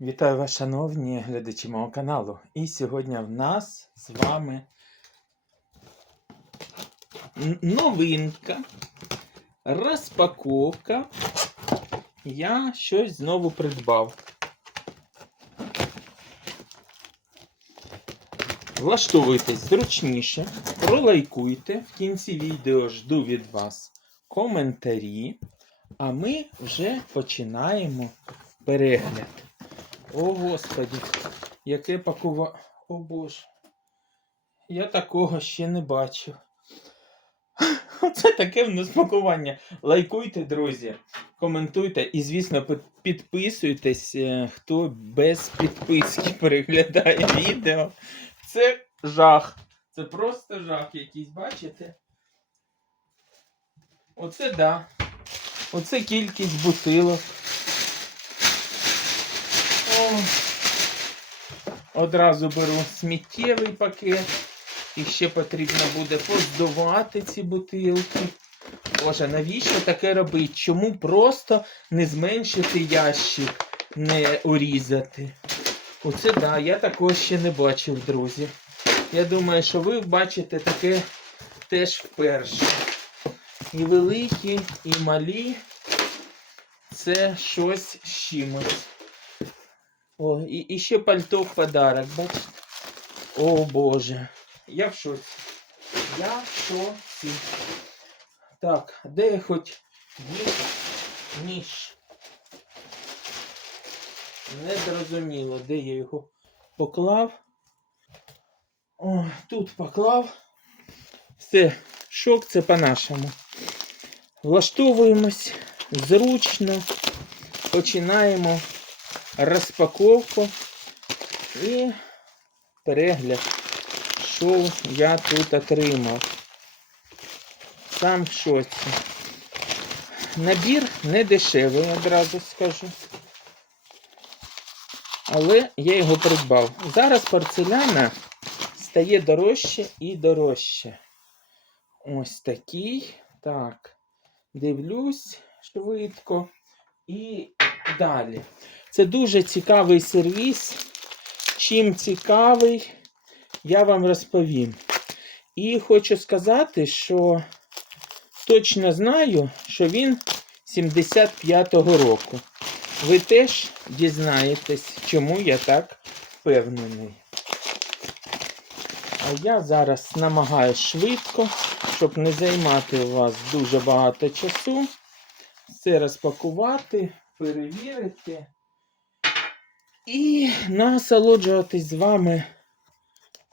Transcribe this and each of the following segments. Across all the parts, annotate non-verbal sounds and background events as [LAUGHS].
Вітаю вас, шановні глядачі мого каналу. І сьогодні в нас з вами новинка, розпаковка. Я щось знову придбав. Влаштовуйтесь зручніше, пролайкуйте. В кінці відео жду від вас коментарі. А ми вже починаємо перегляд. О, Господі, яке пакува... О Боже. Я такого ще не бачив. [LAUGHS] Оце таке в нас пакування. Лайкуйте, друзі, коментуйте і, звісно, підписуйтесь, е, хто без підписки [LAUGHS] переглядає відео. Це жах. Це просто жах якийсь, бачите? Оце да. Оце кількість бутилок. О, одразу беру сміттєвий пакет. І ще потрібно буде поздувати ці бутилки. Боже, навіщо таке робити? Чому просто не зменшити ящик, не урізати? Оце да, я такого ще не бачив, друзі. Я думаю, що ви бачите таке теж вперше. І великі, і малі. Це щось з чимось. О, і, і ще пальто в подарок, бачите? О Боже. Я в шоці. Я в шоці. Так, де хоч ніж? Ніж. Не зрозуміло, де я його поклав. О, тут поклав. Все, шок це по-нашому. Влаштовуємось зручно. Починаємо розпаковку і перегляд, що я тут отримав. Сам в шоці. Набір не дешевий, одразу скажу. Але я його придбав. Зараз порцеляна стає дорожче і дорожче. Ось такий. Так. Дивлюсь швидко. І далі. Це дуже цікавий сервіс. Чим цікавий, я вам розповім. І хочу сказати, що точно знаю, що він 75-го року. Ви теж дізнаєтесь, чому я так впевнений. А я зараз намагаюсь швидко, щоб не займати у вас дуже багато часу. Все розпакувати, перевірити і насолоджуватись з вами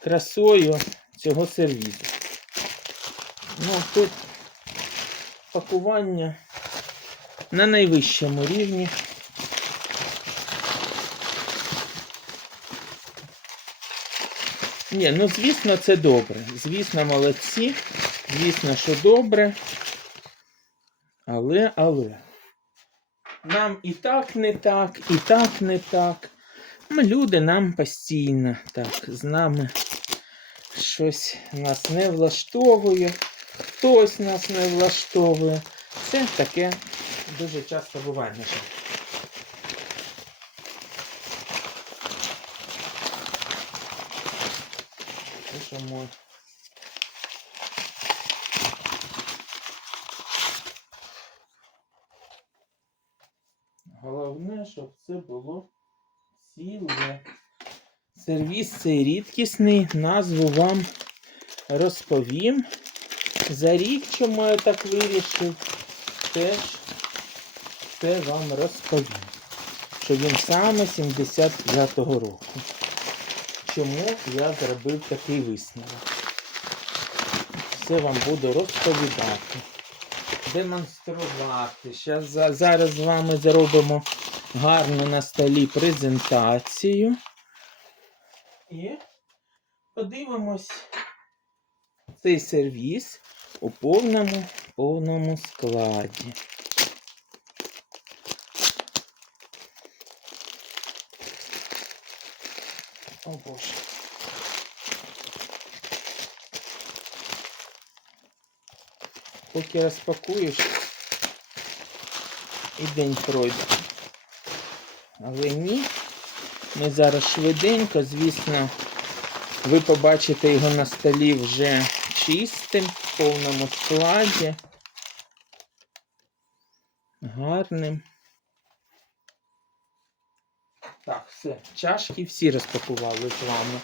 красою цього сервізу. Ну, тут пакування на найвищому рівні. Ні, ну звісно, це добре. Звісно, молодці. Звісно, що добре. Але, але. Нам і так не так, і так не так. Люди нам постійно так, з нами щось нас не влаштовує, хтось нас не влаштовує. Це таке дуже часто буває. мой. Головне, щоб це було ціле. Сервіс цей рідкісний, назву вам розповім. За рік, чому я так вирішив, теж це вам розповім. Що він саме 75-го року. Чому я зробив такий висновок? Все вам буду розповідати демонструвати. Щас, зараз з вами зробимо гарну на столі презентацію. І подивимось цей сервіс у повному, повному складі. О Боже. Поки розпакуєш, і день пройде. Але ні, Ми зараз швиденько, звісно, ви побачите його на столі вже чистим, в повному складі. Гарним. Так, все. Чашки всі розпакували з вами.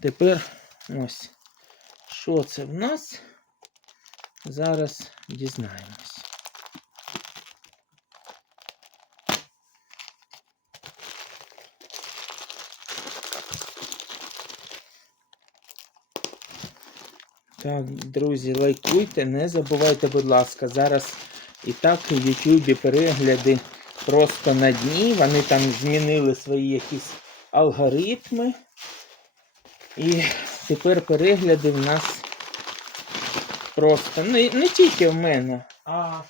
Тепер ось. Що це в нас? Зараз дізнаємось. Так, друзі, лайкуйте, не забувайте, будь ласка, зараз і так в Ютубі перегляди просто на дні. Вони там змінили свої якісь алгоритми. І тепер перегляди в нас просто не, не тільки в мене, а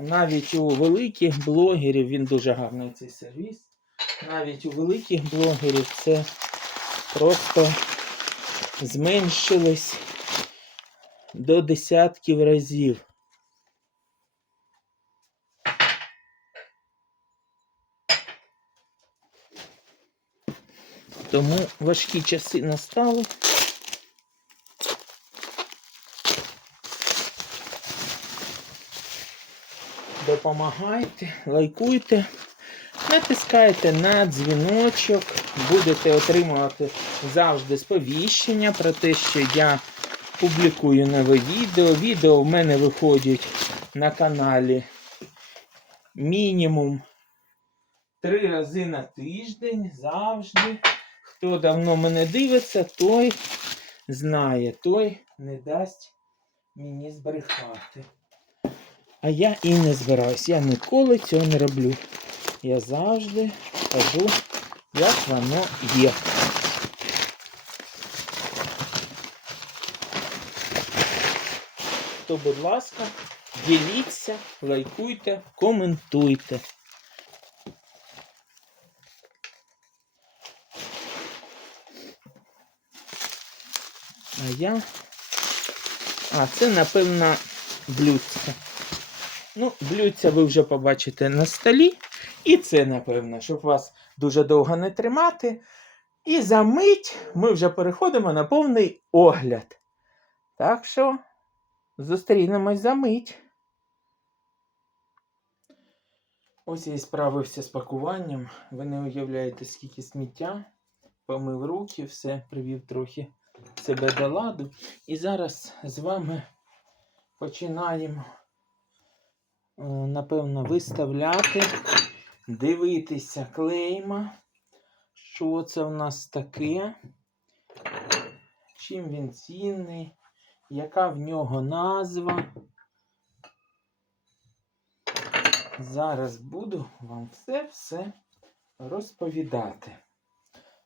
навіть у великих блогерів він дуже гарний цей сервіс. Навіть у великих блогерів це просто зменшилось до десятків разів. Тому важкі часи настали. Допомагайте, лайкуйте, натискайте на дзвіночок, будете отримувати завжди сповіщення про те, що я публікую нове відео. Відео в мене виходять на каналі мінімум три рази на тиждень завжди. Хто давно мене дивиться, той знає, той не дасть мені збрехати. А я і не збираюсь. Я ніколи цього не роблю. Я завжди кажу, як воно є. То, будь ласка, діліться, лайкуйте, коментуйте. А я. А, це, напевно, блюдце. Ну, блюдця ви вже побачите на столі. І це, напевно, щоб вас дуже довго не тримати. І за мить ми вже переходимо на повний огляд. Так що зустрінемось за мить. Ось я і справився з пакуванням. Ви не уявляєте, скільки сміття. Помив руки, все, привів трохи себе до ладу. І зараз з вами починаємо, е, напевно, виставляти, дивитися клейма. Що це в нас таке? Чим він цінний? Яка в нього назва? Зараз буду вам все-все розповідати.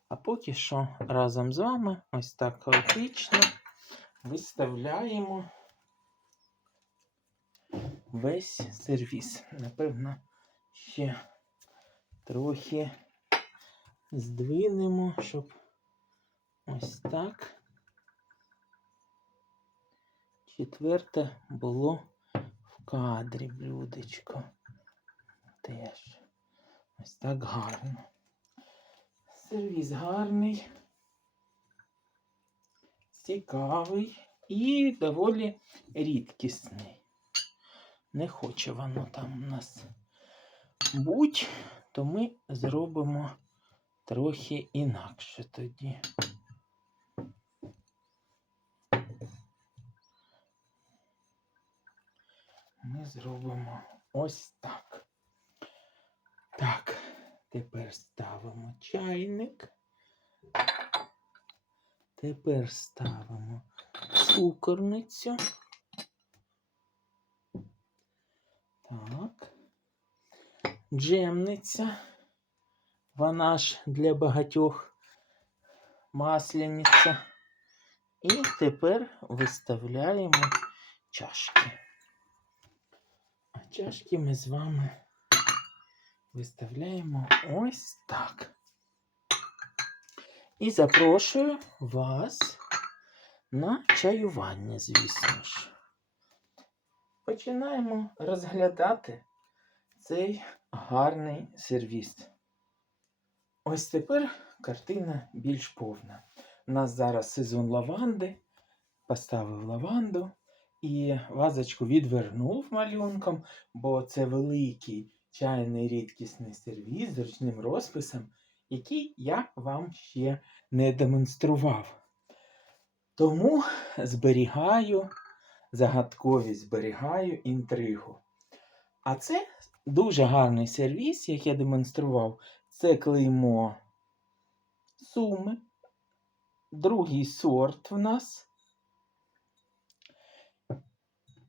А поки що разом з вами ось так хаотично виставляємо весь сервіс. Напевно, ще трохи здвинемо, щоб ось так. Четверте було в кадрі блюдечко. Теж ось так гарно. Сервіс гарний, цікавий і доволі рідкісний. Не хоче воно там у нас будь, то ми зробимо трохи інакше тоді. Ми зробимо ось так. Так, тепер ставимо чайник. Тепер ставимо цукорницю. Так. Джемниця. Вона ж для багатьох масляниця. І тепер виставляємо чашки. Чашки ми з вами виставляємо ось так. І запрошую вас на чаювання, звісно ж. Починаємо розглядати цей гарний сервіс. ось тепер картина більш повна. У нас зараз сезон лаванди. Поставив лаванду і вазочку відвернув малюнком, бо це великий чайний рідкісний сервіз з ручним розписом, який я вам ще не демонстрував. Тому зберігаю загадковість, зберігаю інтригу. А це дуже гарний сервіс, як я демонстрував. Це клеймо суми. Другий сорт в нас.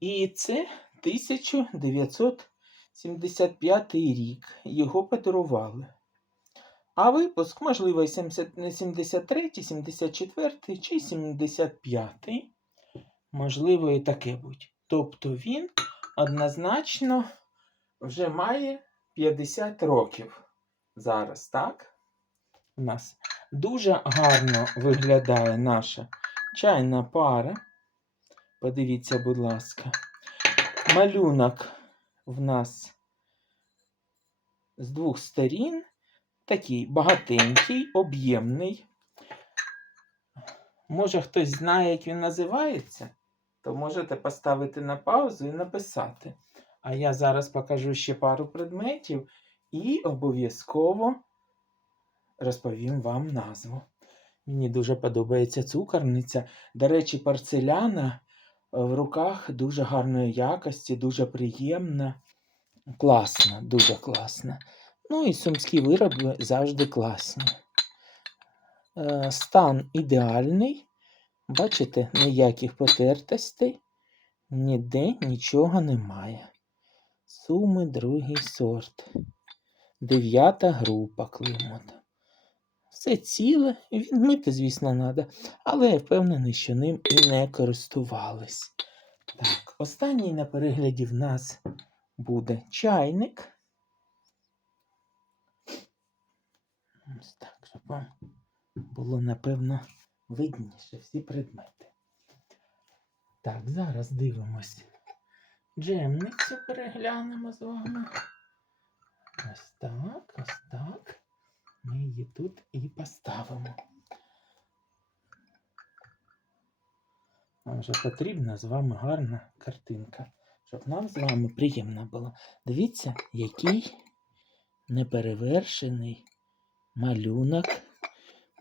І це 1975 рік. Його подарували. А випуск, можливо, і 70 73, 74 чи 75. Можливо, і таке будь. Тобто він однозначно вже має 50 років зараз, так? У нас дуже гарно виглядає наша чайна пара. Подивіться, будь ласка. Малюнок в нас з двох сторін. Такий багатенький, об'ємний. Може, хтось знає, як він називається, то можете поставити на паузу і написати. А я зараз покажу ще пару предметів і обов'язково розповім вам назву. Мені дуже подобається цукорниця. До речі, порцеляна в руках дуже гарної якості, дуже приємна. Класна, дуже класна. Ну і сумські вироби завжди класні. Е, Стан ідеальний. Бачите, ніяких потертостей, ніде нічого немає. Суми другий сорт. Дев'ята група климата. Все ціле, відмити, звісно, треба, але я впевнений, що ним не користувались. Так, останній на перегляді в нас буде чайник. Ось так, щоб вам було, напевно, видніше всі предмети. Так, зараз дивимось. Джемницю переглянемо з вами. Ось так, ось так. Ми її тут і поставимо. Нам вже потрібна з вами гарна картинка, щоб нам з вами приємно було. Дивіться, який неперевершений малюнок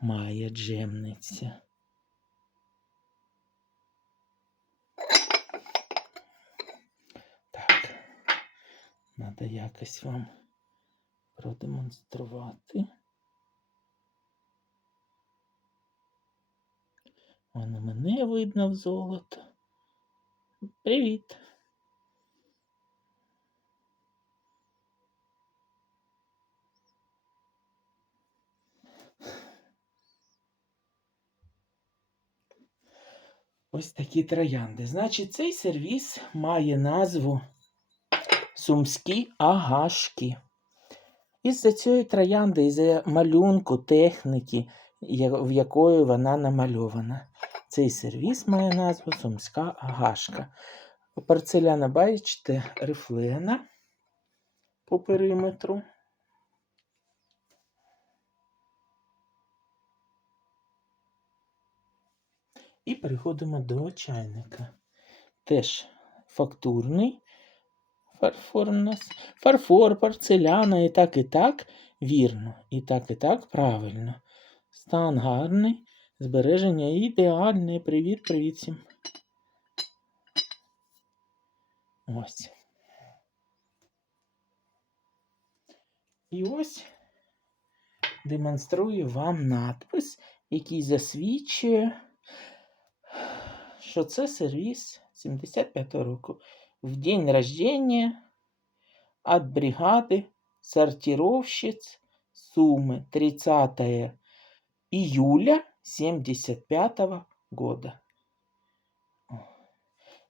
має джемниця. Так, треба якось вам продемонструвати. Воно мене видно в золото. Привіт. Ось такі троянди. Значить, цей сервіс має назву Сумські агашки. Із-за цієї троянди, із-за малюнку, техніки, в якої вона намальована. Цей сервіс має назву Сумська агашка. Порцеляна, бачите, рифлена по периметру. І переходимо до чайника. Теж фактурний фарфор у нас. Фарфор, порцеляна і так, і так вірно. І так, і так правильно. Стан гарний, збереження ідеальне. Привіт, привіт всім. Ось. І ось демонструю вам надпис, який засвідчує, що це сервіс 75 року. В день рождения от бригады сортировщиц Сумы 30 июля 75 года.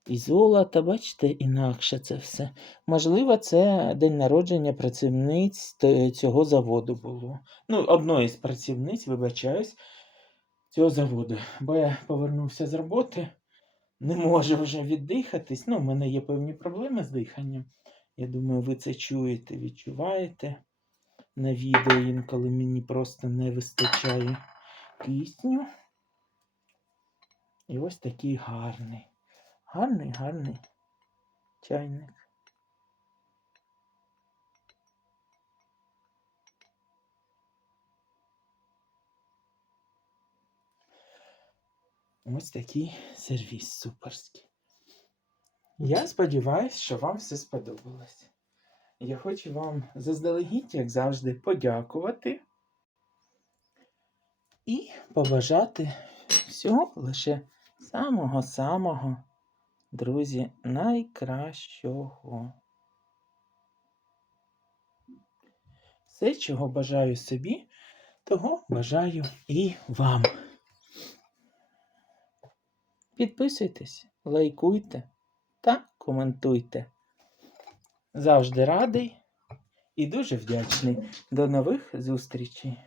І золото, бачите, інакше це все. Можливо, це день народження працівниць цього заводу було. Ну, одної з працівниць, вибачаюсь, цього заводу. Бо я повернувся з роботи, не можу вже віддихатись. Ну, в мене є певні проблеми з диханням. Я думаю, ви це чуєте, відчуваєте. На відео інколи мені просто не вистачає кисню. І ось такий гарний. Гарний, гарний чайник. Ось такий сервіс суперський. Я сподіваюся, що вам все сподобалось. Я хочу вам заздалегідь, як завжди, подякувати і побажати всього лише самого-самого, друзі, найкращого. Все, чого бажаю собі, того бажаю і вам. Підписуйтесь, лайкуйте та коментуйте. Завжди радий і дуже вдячний. До нових зустрічей!